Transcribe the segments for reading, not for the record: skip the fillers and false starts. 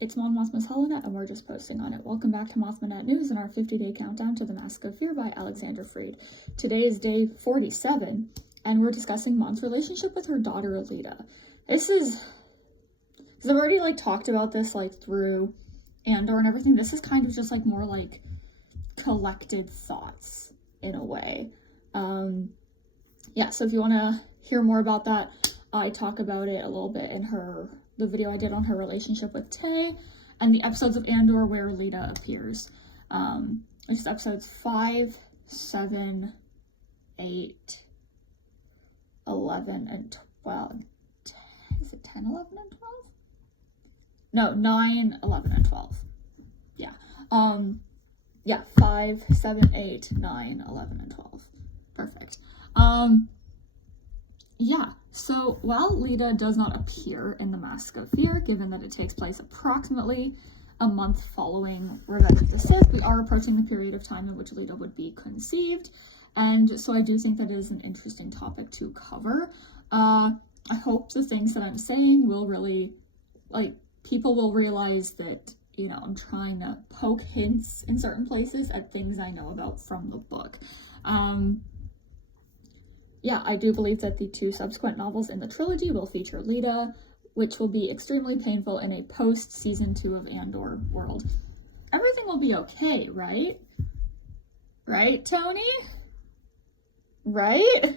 It's Mon Mothma's Helena, and we're just posting on it. Welcome back to Mothmanet News and our 50-day countdown to The Mask of Fear by Alexander Freed. Today is day 47, and we're discussing Mon's relationship with her daughter, Leida. This is... because I've already, talked about this, through Andor and everything. This is kind of just, more, collected thoughts, in a way. So if you want to hear more about that, I talk about it a little bit in the video I did on her relationship with Tay, and the episodes of Andor where Leida appears, which is episodes 5, 7, 8, 11, and 12. Is it 10, 11, and 12? No, 9, 11, and 12. Yeah. 5, 7, 8, 9, 11, and 12. Perfect. So while Leida does not appear in The Mask of Fear, given that it takes place approximately a month following Revenge of the Sith, we are approaching the period of time in which Leida would be conceived, and so I do think that it is an interesting topic to cover. I hope the things that I'm saying will really, people will realize that, I'm trying to poke hints in certain places at things I know about from the book. I do believe that the 2 subsequent novels in the trilogy will feature Leida, which will be extremely painful in a post-season 2 of Andor world. Everything will be okay, right? Right, Tony? Right?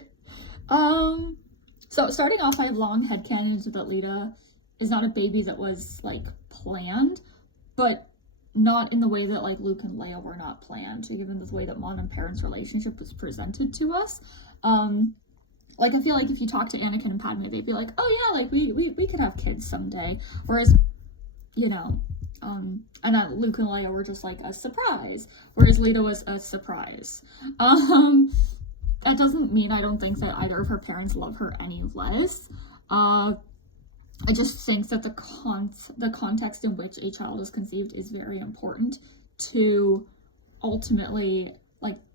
So starting off, I have long headcanons that Leida is not a baby that was, planned, but not in the way that, Luke and Leia were not planned, given the way that Mon and Perrin's relationship was presented to us. I feel like if you talk to Anakin and Padme, they'd be like, oh yeah, we could have kids someday. Whereas, and that Luke and Leia were just a surprise. Whereas Leida was a surprise. That doesn't mean I don't think that either of her parents love her any less. I just think that the context in which a child is conceived is very important to ultimately,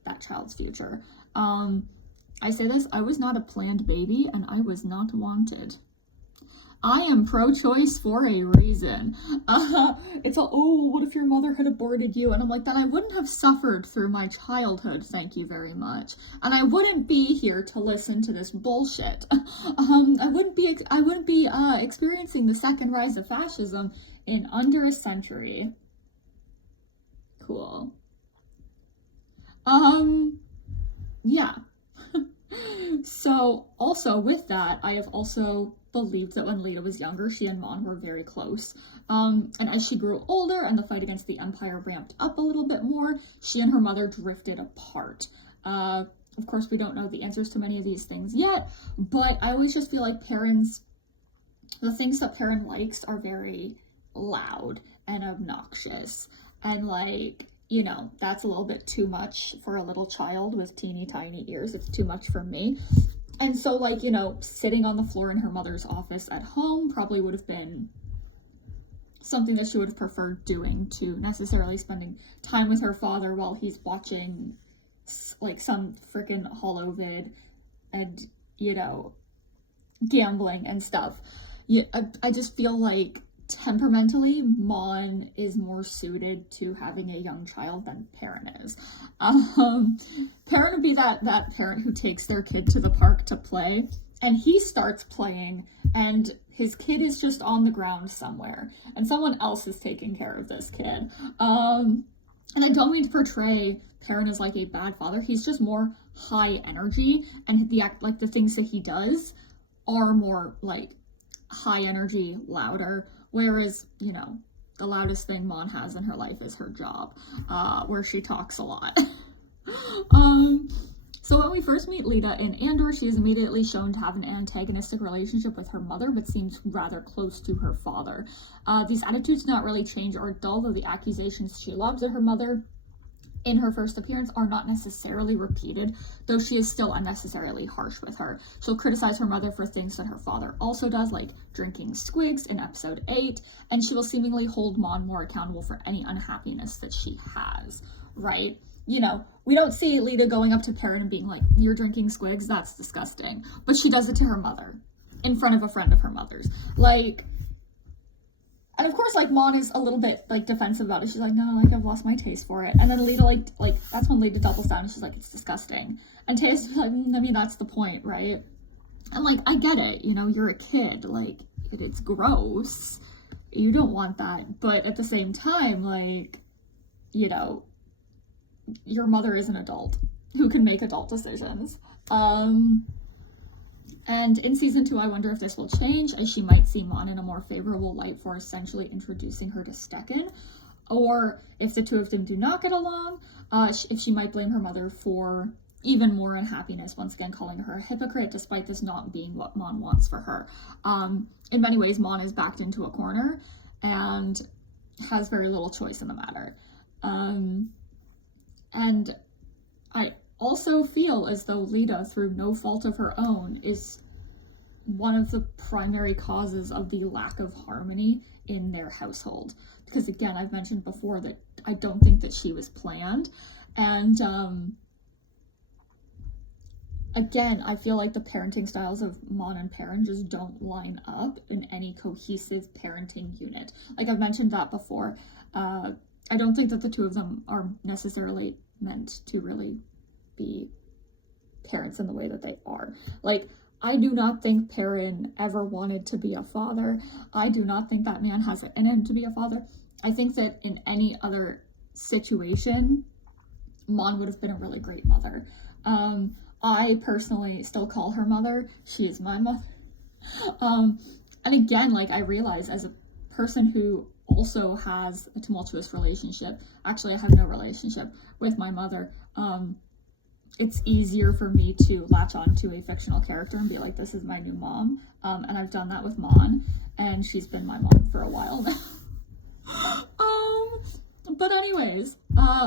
that child's future. I say this, I was not a planned baby, and I was not wanted. I am pro-choice for a reason. It's what if your mother had aborted you? And I'm like, then I wouldn't have suffered through my childhood, thank you very much. And I wouldn't be here to listen to this bullshit. I wouldn't be experiencing the second rise of fascism in under a century. Cool. So, also with that, I have also believed that when Leida was younger, she and Mon were very close. And as she grew older and the fight against the Empire ramped up a little bit more, she and her mother drifted apart. Of course, we don't know the answers to many of these things yet, but I always just feel like the things that Perrin likes are very loud and obnoxious, and that's a little bit too much for a little child with teeny tiny ears. It's too much for me. And so, sitting on the floor in her mother's office at home probably would have been something that she would have preferred doing to necessarily spending time with her father while he's watching, some freaking holovid and, gambling and stuff. I just feel like temperamentally, Mon is more suited to having a young child than Perrin is. Perrin would be that parent who takes their kid to the park to play, and he starts playing, and his kid is just on the ground somewhere, and someone else is taking care of this kid. And I don't mean to portray Perrin as a bad father. He's just more high energy, and the things that he does are more high energy, louder. Whereas, the loudest thing Mon has in her life is her job, where she talks a lot. So when we first meet Leida in Andor, she is immediately shown to have an antagonistic relationship with her mother, but seems rather close to her father. These attitudes do not really change or dull, though the accusations she lobs at her mother in her first appearance are not necessarily repeated, though she is still unnecessarily harsh with her. She'll criticize her mother for things that her father also does, like drinking squigs in episode 8, and she will seemingly hold Mon more accountable for any unhappiness that she has, right? We don't see Leida going up to Perrin and being like, you're drinking squigs? That's disgusting. But she does it to her mother, in front of a friend of her mother's. And of course, like, Mon is a little bit, like, defensive about it. She's like, no, like, I've lost my taste for it. And then Leida, like, that's when Leida doubles down and she's like, it's disgusting. And Taya's like, I mean, that's the point, right? And, like, I get it, you know, you're a kid, like, it's gross. You don't want that. But at the same time, like, you know, your mother is an adult who can make adult decisions. And in season 2, I wonder if this will change, as she might see Mon in a more favorable light for essentially introducing her to Stecken, or if the two of them do not get along, if she might blame her mother for even more unhappiness, once again calling her a hypocrite, despite this not being what Mon wants for her. In many ways, Mon is backed into a corner and has very little choice in the matter. And I also feel as though Leida, through no fault of her own, is one of the primary causes of the lack of harmony in their household. Because again, I've mentioned before that I don't think that she was planned. And again, I feel like the parenting styles of Mon and Perrin just don't line up in any cohesive parenting unit. Like I've mentioned that before. I don't think that the two of them are necessarily meant to really be parents in the way that they are. Like, I do not think Perrin ever wanted to be a father. I do not think that man has it in him to be a father. I think that in any other situation, Mon would have been a really great mother. I personally still call her mother. She is my mother. And again, like, I realize as a person who also has a tumultuous relationship, actually I have no relationship with my mother, it's easier for me to latch on to a fictional character and be like, this is my new mom. And I've done that with Mon, and she's been my mom for a while now. But anyways,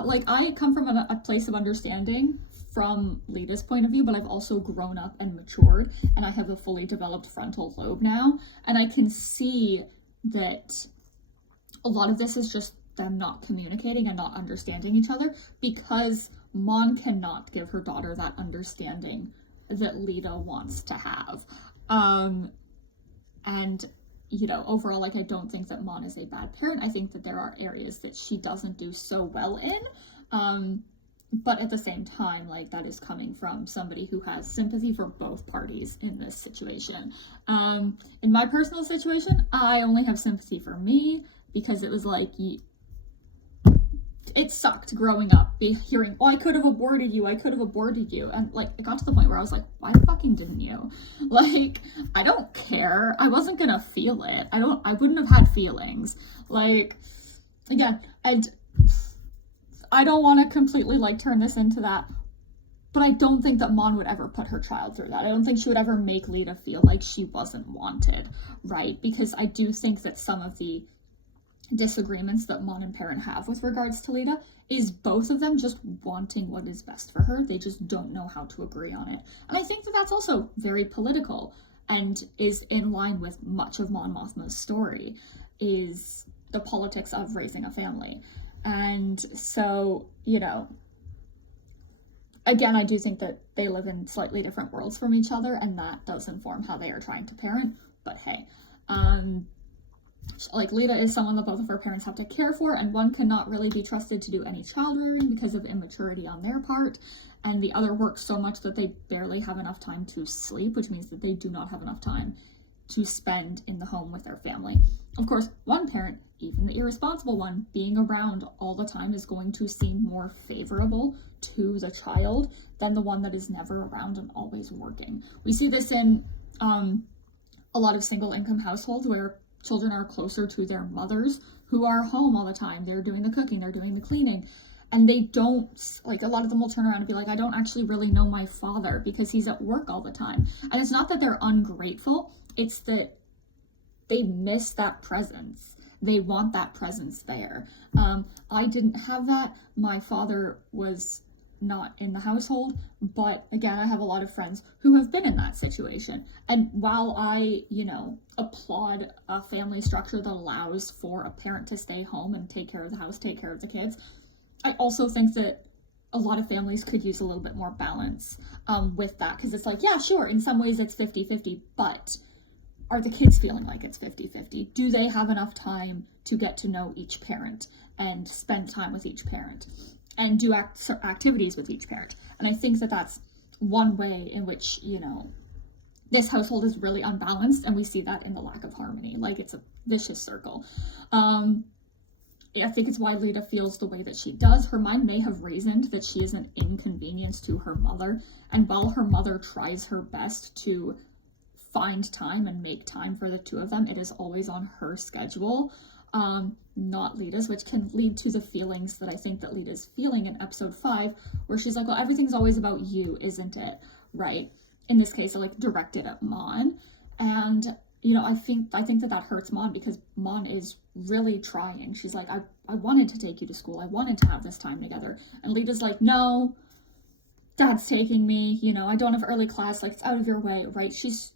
like, I come from a place of understanding from Leida's point of view, but I've also grown up and matured, and I have a fully developed frontal lobe now, and I can see that a lot of this is just them not communicating and not understanding each other, because Mon cannot give her daughter that understanding that Leida wants to have. And, you know, overall, like, I don't think that Mon is a bad parent. I think that there are areas that she doesn't do so well in. But at the same time, like, that is coming from somebody who has sympathy for both parties in this situation. In my personal situation, I only have sympathy for me, because it was like, it sucked growing up, hearing, oh, I could have aborted you, and like, it got to the point where I was like, why fucking didn't you? Like, I don't care. I wasn't gonna feel it. I wouldn't have had feelings. Like, again, I don't want to completely, like, turn this into that, but I don't think that Mon would ever put her child through that. I don't think she would ever make Leida feel like she wasn't wanted, right? Because I do think that some of the disagreements that Mon and Perrin have with regards to Leida is both of them just wanting what is best for her. They just don't know how to agree on it. And I think that that's also very political and is in line with much of Mon Mothma's story, is the politics of raising a family. And so, you know, again, I do think that they live in slightly different worlds from each other, and that does inform how they are trying to parent. But hey, like, Leida is someone that both of her parents have to care for, and one cannot really be trusted to do any child rearing because of immaturity on their part, and the other works so much that they barely have enough time to sleep, which means that they do not have enough time to spend in the home with their family. Of course, one parent, even the irresponsible one, being around all the time is going to seem more favorable to the child than the one that is never around and always working. We see this in a lot of single income households where children are closer to their mothers, who are home all the time. They're doing the cooking, they're doing the cleaning, and they don't, like, a lot of them will turn around and be like, I don't actually really know my father because he's at work all the time. And it's not that they're ungrateful, it's that they miss that presence. They want that presence there. I didn't have that. My father was not in the household, but again, I have a lot of friends who have been in that situation. And while I, you know, applaud a family structure that allows for a parent to stay home and take care of the house, take care of the kids, I also think that a lot of families could use a little bit more balance with that, because it's like, yeah, sure, in some ways it's 50-50, but are the kids feeling like it's 50-50? Do they have enough time to get to know each parent and spend time with each parent and do activities with each parent? And I think that that's one way in which, you know, this household is really unbalanced, and we see that in the lack of harmony. Like, it's a vicious circle. I think it's why Leida feels the way that she does. Her mind may have reasoned that she is an inconvenience to her mother, and while her mother tries her best to find time and make time for the two of them, it is always on her schedule, not Leida's, which can lead to the feelings that I think that Leida's feeling in episode 5, where she's like, well, everything's always about you, isn't it? Right? In this case, like, directed at Mon. And, you know, I think that hurts Mon, because Mon is really trying. She's like, I wanted to take you to school. I wanted to have this time together. And Leida's like, no, Dad's taking me. You know, I don't have early class. Like, it's out of your way, right? She's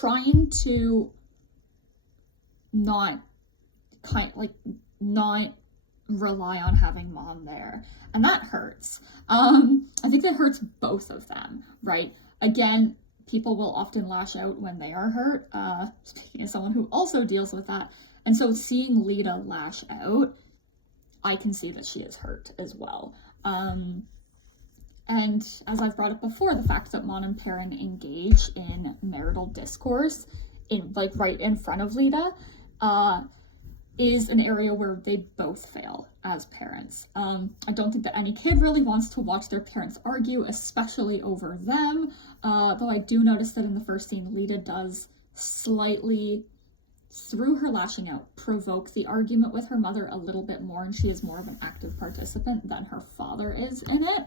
trying to not rely on having Mom there, and that hurts. I think that hurts both of them, right? Again, people will often lash out when they are hurt, speaking as someone who also deals with that, and so seeing Leida lash out, I can see that she is hurt as well. And as I've brought up before, the fact that Mon and Perrin engage in marital discourse right in front of Leida is an area where they both fail as parents. I don't think that any kid really wants to watch their parents argue, especially over them, though I do notice that in the first scene, Leida does slightly, through her lashing out, provoke the argument with her mother a little bit more, and she is more of an active participant than her father is in it.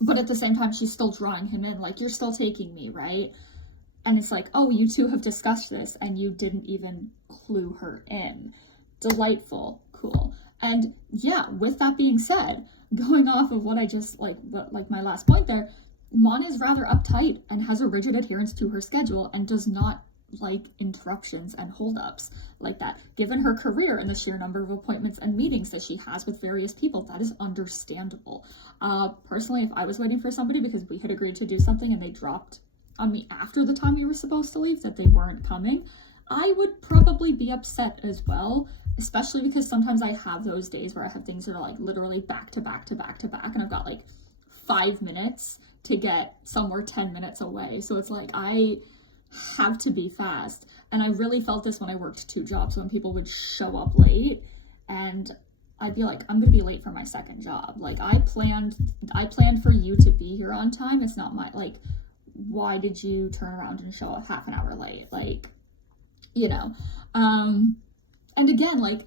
But at the same time, she's still drawing him in, like, you're still taking me, right? And it's like, oh, you two have discussed this, and you didn't even clue her in. Delightful. Cool. And yeah, with that being said, going off of what I just, like my last point there, Mon is rather uptight and has a rigid adherence to her schedule and does not like interruptions and holdups like that. Given her career and the sheer number of appointments and meetings that she has with various people, that is understandable. Personally, if I was waiting for somebody because we had agreed to do something and they dropped on me after the time we were supposed to leave, that they weren't coming, I would probably be upset as well, especially because sometimes I have those days where I have things that are like literally back to back to back to back, and I've got like 5 minutes to get somewhere 10 minutes away. So it's like, I have to be fast. And I really felt this when I worked 2 jobs, when people would show up late and I'd be like, I'm gonna be late for my second job. Like, I planned for you to be here on time. It's not my, like, why did you turn around and show up half an hour late? Like, you know. And again, like,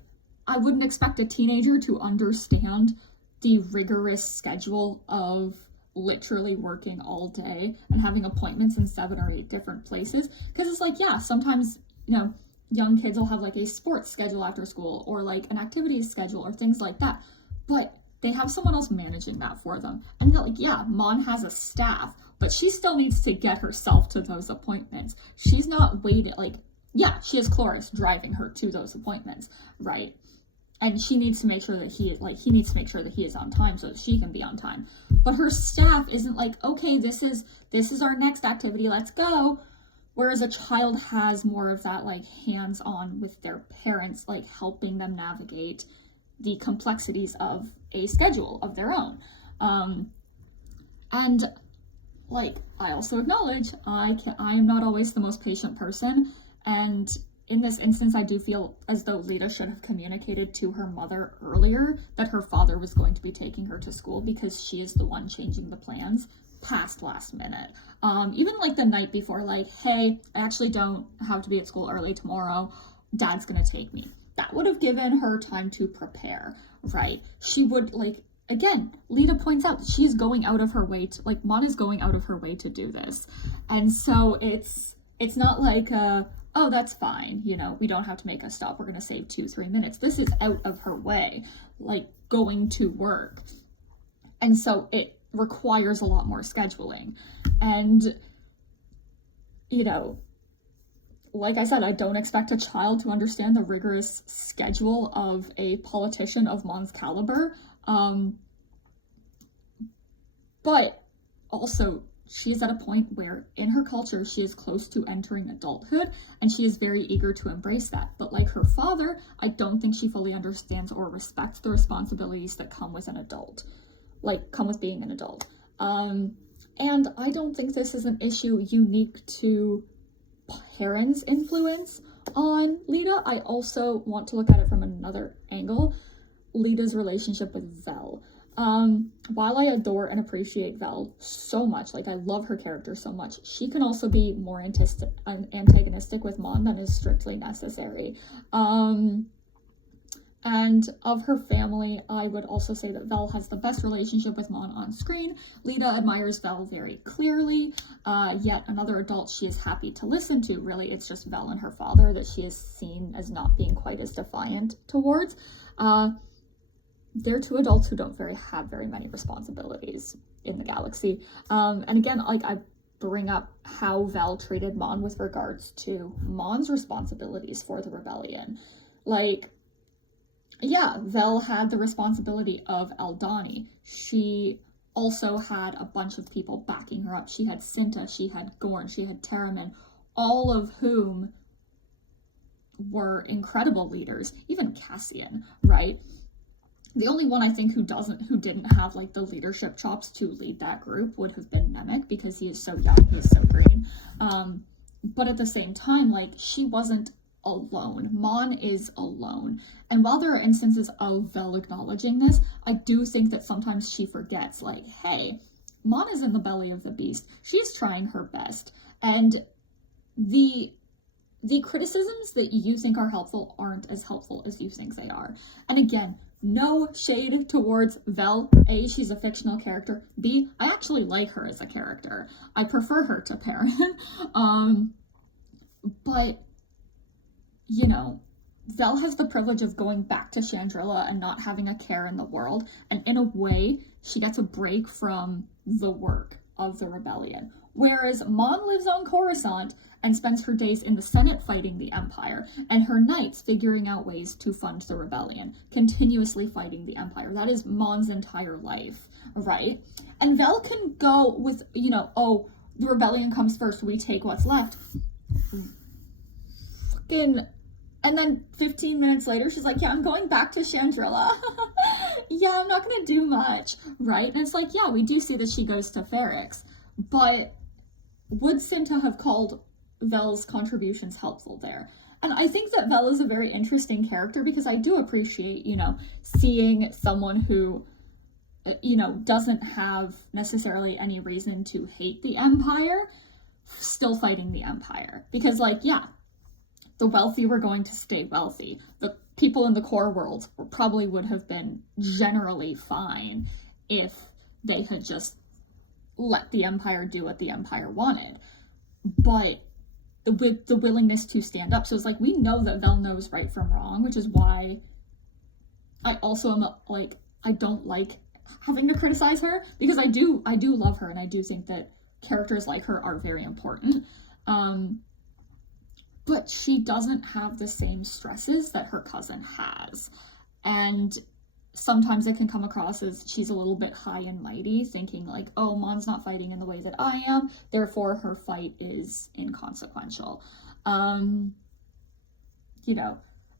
I wouldn't expect a teenager to understand the rigorous schedule of literally working all day and having appointments in 7 or 8 different places, because it's like, yeah, sometimes, you know, young kids will have like a sports schedule after school or like an activities schedule or things like that, but they have someone else managing that for them. And they're like, yeah, Mon has a staff, but she still needs to get herself to those appointments. She's not waiting, like, yeah, she has Cloris driving her to those appointments, right? And she needs to make sure that he needs to make sure that he is on time so that she can be on time. But her staff isn't like, okay, this is our next activity, let's go. Whereas a child has more of that, like, hands-on with their parents, like, helping them navigate the complexities of a schedule of their own. And, like, I also acknowledge I am not always the most patient person, and in this instance, I do feel as though Leida should have communicated to her mother earlier that her father was going to be taking her to school, because she is the one changing the plans past last minute. Even like the night before, like, hey, I actually don't have to be at school early tomorrow. Dad's gonna take me. That would have given her time to prepare, right? She would, like, again, Leida points out that she is going out of her way to, like, Mon is going out of her way to do this. And so it's not like, oh, that's fine, you know, we don't have to make a stop, we're gonna save 2-3 minutes. This is out of her way, like going to work. And so it requires a lot more scheduling. And, you know, like I said, I don't expect a child to understand the rigorous schedule of a politician of Mon's caliber. But also, she is at a point where in her culture she is close to entering adulthood, and she is very eager to embrace that. But like her father, I don't think she fully understands or respects the responsibilities that come with an adult, like come with being an adult. And I don't think this is an issue unique to Perrin's influence on Leida. I also want to look at it from another angle, Leida's relationship with Vel. While I adore and appreciate Vel so much, like I love her character so much, she can also be more antagonistic with Mon than is strictly necessary. And of her family, I would also say that Vel has the best relationship with Mon on screen. Leida admires Vel very clearly, yet another adult she is happy to listen to. Really, it's just Vel and her father that she is seen as not being quite as defiant towards. They're two adults who don't have very many responsibilities in the galaxy. And again, like I bring up how Vel treated Mon with regards to Mon's responsibilities for the rebellion. Like, yeah, Vel had the responsibility of Aldani. She also had a bunch of people backing her up. She had Cinta, she had Gorn, she had Terramin, all of whom were incredible leaders. Even Cassian, right? The only one I think who didn't have like the leadership chops to lead that group would have been Nemec, because he is so young, he's so green. But at the same time, like, she wasn't alone. Mon is alone. And while there are instances of Vel acknowledging this, I do think that sometimes she forgets, like, hey, Mon is in the belly of the beast. She's trying her best. And the criticisms that you think are helpful aren't as helpful as you think they are. And again, no shade towards Vel. A, she's a fictional character. B, I actually like her as a character. I prefer her to Perrin. But you know, Vel has the privilege of going back to Chandrila and not having a care in the world. And in a way, she gets a break from the work of the rebellion. Whereas Mon lives on Coruscant and spends her days in the Senate fighting the Empire, and her nights figuring out ways to fund the rebellion, continuously fighting the Empire. That is Mon's entire life, right? And Vel can go with, you know, oh, the rebellion comes first, we take what's left. And then 15 minutes later, she's like, yeah, I'm going back to Chandrila. Yeah, I'm not going to do much, right? And it's like, yeah, we do see that she goes to Ferrix. But would Cinta have called Vel's contributions helpful there? And I think that Vel is a very interesting character, because I do appreciate, you know, seeing someone who, you know, doesn't have necessarily any reason to hate the Empire still fighting the Empire. Because, like, yeah, the wealthy were going to stay wealthy. The people in the core worlds probably would have been generally fine if they had just let the Empire do what the Empire wanted. But with the willingness to stand up. So it's like, we know that Vel knows right from wrong, which is why I also am like, I don't like having to criticize her, because I do love her, and I do think that characters like her are very important. But she doesn't have the same stresses that her cousin has. And sometimes it can come across as she's a little bit high and mighty, thinking like, oh, Mon's not fighting in the way that I am, therefore her fight is inconsequential. You know,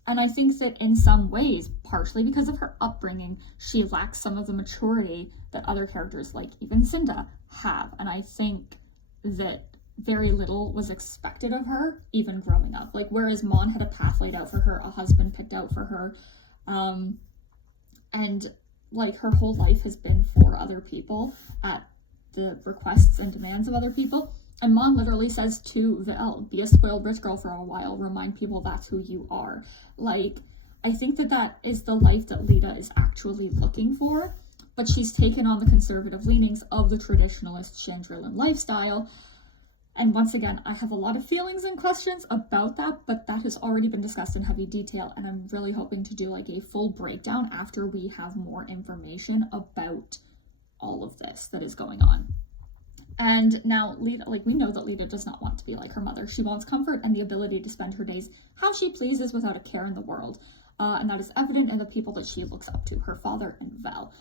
and I think that in some ways, partially because of her upbringing, she lacks some of the maturity that other characters like even Cinta have. And I think that very little was expected of her, even growing up. Like, whereas Mon had a path laid out for her, a husband picked out for her, and like her whole life has been for other people at the requests and demands of other people. And Mon literally says to Vel, be a spoiled rich girl for a while, remind people that's who you are. Like, I think that that is the life that Leida is actually looking for, but she's taken on the conservative leanings of the traditionalist Chandrilan lifestyle. And once again, I have a lot of feelings and questions about that, but that has already been discussed in heavy detail, and I'm really hoping to do like a full breakdown after we have more information about all of this that is going on. And now Leida, like, we know that Leida does not want to be like her mother. She wants comfort and the ability to spend her days how she pleases without a care in the world. and that is evident in the people that she looks up to, her father and Vel.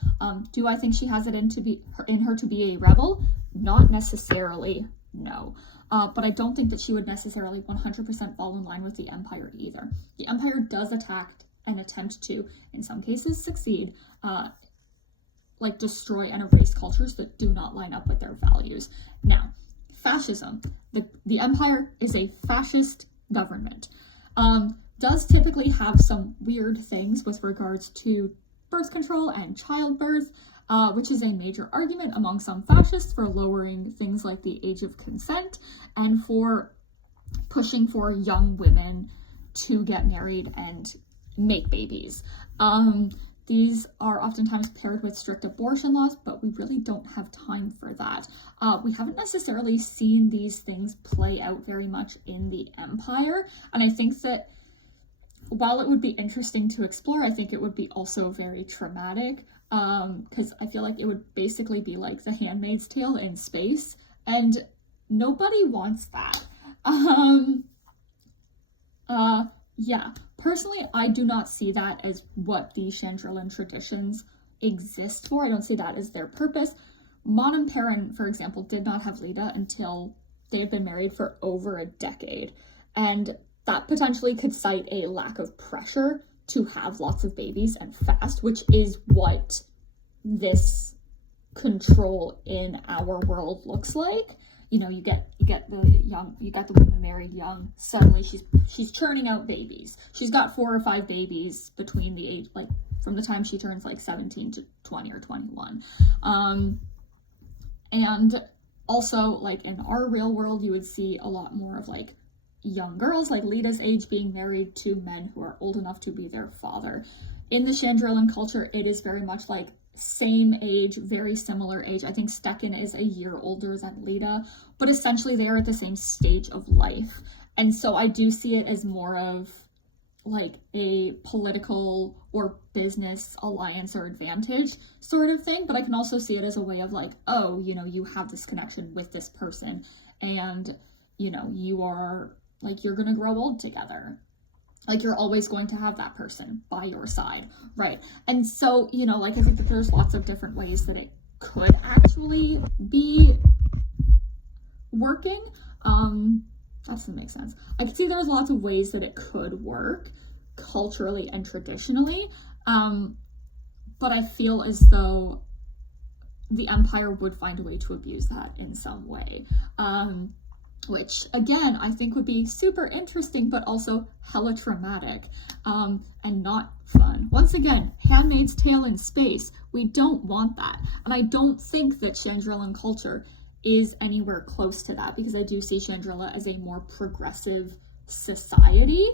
Do I think she has it in her to be a rebel? Not necessarily, no. But I don't think that she would necessarily 100% fall in line with the Empire either. The Empire does attack and attempt to, in some cases, succeed, destroy and erase cultures that do not line up with their values. Now, fascism. The Empire is a fascist government. Does typically have some weird things with regards to birth control and childbirth, which is a major argument among some fascists for lowering things like the age of consent and for pushing for young women to get married and make babies. These are oftentimes paired with strict abortion laws, but we really don't have time for that. We haven't necessarily seen these things play out very much in the Empire, and I think that while it would be interesting to explore, I think it would be also very traumatic, because I feel like it would basically be like The Handmaid's Tale in space, and nobody wants that. Yeah, personally, I do not see that as what the Chandrilan traditions exist for. I don't see that as their purpose. Mon and Perrin, for example, did not have Leida until they had been married for over a decade, and that potentially could cite a lack of pressure to have lots of babies and fast, which is what this control in our world looks like. You know, you get the woman married young, suddenly she's churning out babies. She's got 4 or 5 babies between the age, from the time she turns 17 to 20 or 21. And also, in our real world, you would see a lot more of young girls, Leida's age, being married to men who are old enough to be their father. In the Chandrilan culture, it is very much same age, very similar age. I think Stekken is a year older than Leida, but essentially they are at the same stage of life. And so I do see it as more of a political or business alliance or advantage sort of thing, but I can also see it as a way of you have this connection with this person, and you are you're gonna grow old together. You're always going to have that person by your side, right? And so, I think that there's lots of different ways that it could actually be working. That doesn't make sense. I can see there's lots of ways that it could work culturally and traditionally, but I feel as though the Empire would find a way to abuse that in some way. Which, again, I think would be super interesting, but also hella traumatic, and not fun. Once again, Handmaid's Tale in space. We don't want that. And I don't think that Chandrilan culture is anywhere close to that, because I do see Chandrila as a more progressive society,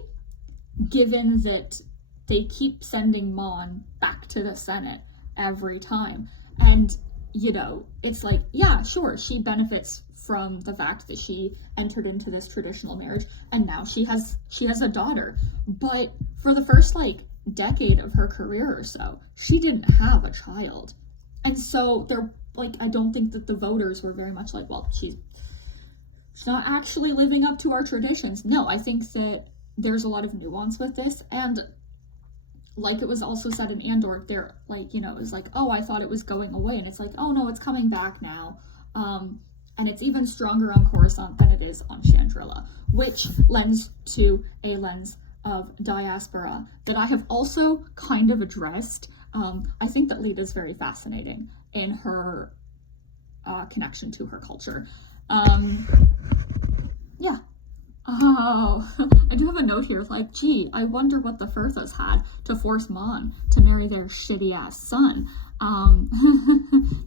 given that they keep sending Mon back to the Senate every time. And, it's yeah, sure, she benefits from the fact that she entered into this traditional marriage, and now she has a daughter. But for the first decade of her career or so, she didn't have a child. And so they're I don't think that the voters were very much well, she's not actually living up to our traditions. No, I think that there's a lot of nuance with this, and it was also said in Andor, they're it was oh, I thought it was going away, and it's oh no, it's coming back now. And it's even stronger on Coruscant than it is on Chandrila, which lends to a lens of diaspora that I have also kind of addressed. I think that Leida is very fascinating in her connection to her culture. Yeah. Oh, I do have a note here, gee, I wonder what the Furthas had to force Mon to marry their shitty-ass son.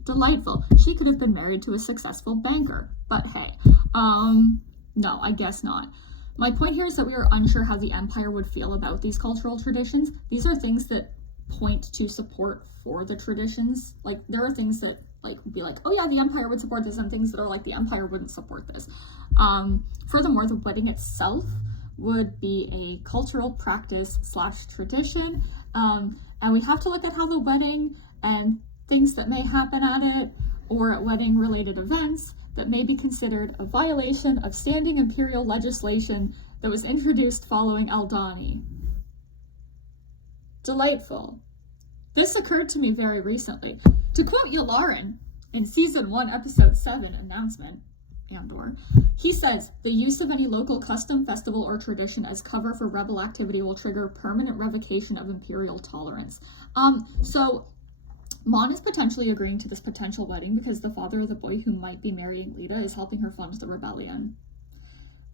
Delightful. She could have been married to a successful banker, but hey. No, I guess not. My point here is that we are unsure how the Empire would feel about these cultural traditions. These are things that point to support for the traditions. There are things that would be oh yeah, the Empire would support this, and things that are the Empire wouldn't support this. Furthermore, the wedding itself would be a cultural practice / tradition, and we have to look at how the wedding and things that may happen at it, or at wedding related events that may be considered a violation of standing imperial legislation that was introduced following Aldhani. Delightful. This occurred to me very recently. To quote Yularen in season 1, episode 7 announcement, Andor, he says, the use of any local custom, festival, or tradition as cover for rebel activity will trigger permanent revocation of imperial tolerance. So Mon is potentially agreeing to this potential wedding because the father of the boy who might be marrying Leida is helping her fund the rebellion.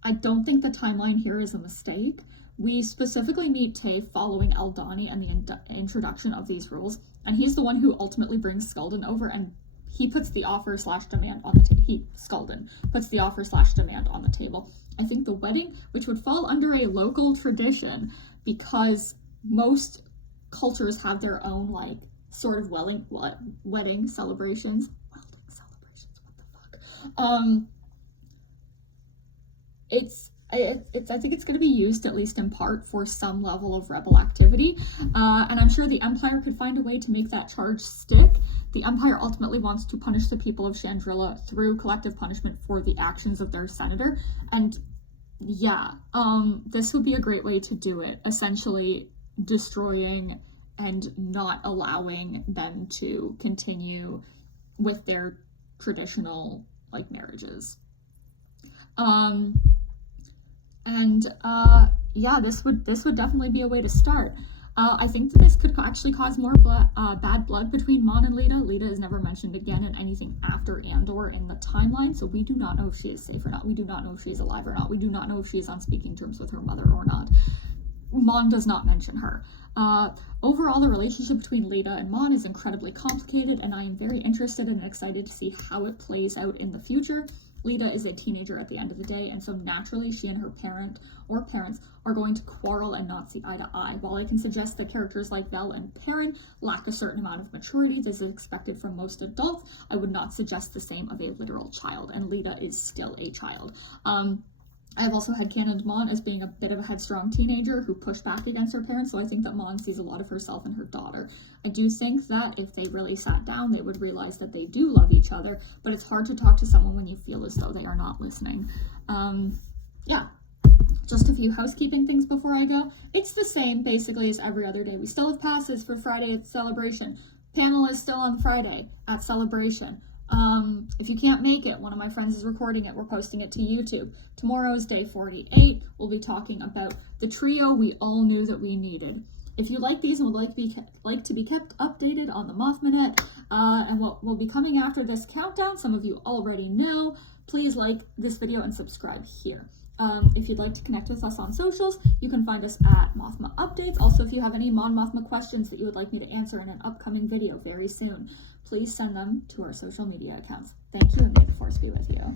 I don't think the timeline here is a mistake. We specifically meet Tay following Eldani and the introduction of these rules, and he's the one who ultimately brings Skulden over, and he puts the offer/demand on the table. Skulden puts the offer/demand on the table. I think the wedding, which would fall under a local tradition, because most cultures have their own like sort of wedding celebrations. What the fuck? I think it's going to be used, at least in part, for some level of rebel activity, and I'm sure the Empire could find a way to make that charge stick. The Empire ultimately wants to punish the people of Chandrila through collective punishment for the actions of their senator, and yeah, this would be a great way to do it, essentially destroying and not allowing them to continue with their traditional, like, marriages. Yeah, this would definitely be a way to start. I think that this could actually cause more bad blood between Mon and Leida. Leida is never mentioned again in anything after Andor in the timeline, so we do not know if she is safe or not. We do not know if she is alive or not. We do not know if she is on speaking terms with her mother or not. Mon does not mention her. Overall, the relationship between Leida and Mon is incredibly complicated, and I am very interested and excited to see how it plays out in the future. Leida is a teenager at the end of the day, and so naturally she and her parent or parents are going to quarrel and not see eye to eye. While I can suggest that characters like Vel and Perrin lack a certain amount of maturity that is expected from most adults, I would not suggest the same of a literal child, and Leida is still a child. I've also had canoned Mon as being a bit of a headstrong teenager who pushed back against her parents, so I think that Mon sees a lot of herself in her daughter. I do think that if they really sat down, they would realize that they do love each other, but it's hard to talk to someone when you feel as though they are not listening. Yeah. Just a few housekeeping things before I go. It's the same, basically, as every other day. We still have passes for Friday at Celebration. Panel is still on Friday at Celebration. If you can't make it, one of my friends is recording it. We're posting it to YouTube. Tomorrow is day 48. We'll be talking about the trio we all knew that we needed. If you like these and would like to be kept updated on the Mothmanet and what will be coming after this countdown, some of you already know, please like this video and subscribe here. If you'd like to connect with us on socials, you can find us at Mothma Updates. Also, if you have any Mon Mothma questions that you would like me to answer in an upcoming video very soon, please send them to our social media accounts. Thank you, and may the Force be with you.